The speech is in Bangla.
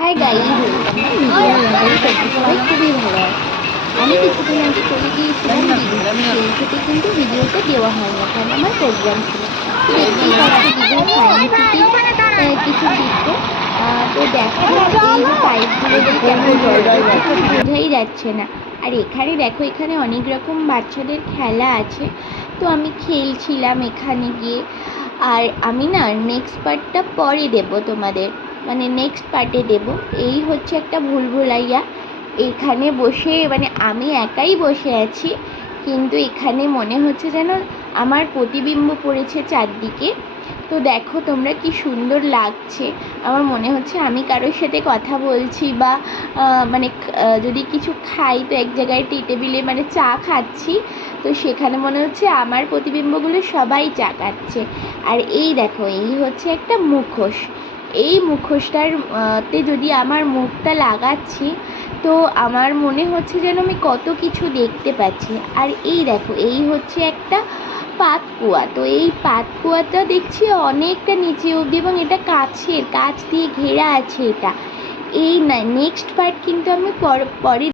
হাই গাইজ সবাই খুবই ভালো। আমি কিছুদিন আগে চলে গিয়েছিলাম থেকে কিন্তু ভিডিওতে দেওয়া হয় না কারণ আমার প্রোগ্রাম ছিল। দেখতেই পাচ্ছি দীঘা সায়েন্স কিছু চিত্র তো দেখো এই পাইপগুলো দিয়ে কেমন জল বোঝাই যাচ্ছে না। আর এখানে দেখো এখানে অনেক রকম বাচ্চাদের খেলা আছে। তো আমি খেলছিলাম এখানে গিয়ে। আর আমি না নেক্সট পার্টটা পরে দেব তোমাদের। মানে নেক্সট পার্টে দেব। এই হচ্ছে একটা ভুলভুলাইয়া। এখানে বসে মানে আমি একাই বসে আছি, কিন্তু এখানে মনে হচ্ছে যেন আমার প্রতিবিম্ব পড়েছে চারদিকে। তো দেখো তোমরা কি সুন্দর লাগছে। আমার মনে হচ্ছে আমি কারোর সাথে কথা বলছি বা মানে যদি কিছু খাই তো এক জায়গায় টি টেবিলে মানে চা খাচ্ছি। তো সেখানে মনে হচ্ছে আমার প্রতিবিম্বগুলো সবাই চা খাচ্ছে। আর এই দেখো, এই হচ্ছে একটা মুখোশ। এই মুখোশটার তে যদি আমার মুখটা লাগাচ্ছি, তো আমার মনে হচ্ছে যেন আমি কত কিছু দেখতে পাচ্ছি। আর এই দেখো, এই হচ্ছে একটা পাতকুয়া তো এই পাতকুয়াটা দেখছি অনেকটা নিচে অবধি এবং এটা কাছের, কাছ দিয়ে ঘেরা আছে এটা। এই নেক্সট পার্ট কিন্তু আমি পরে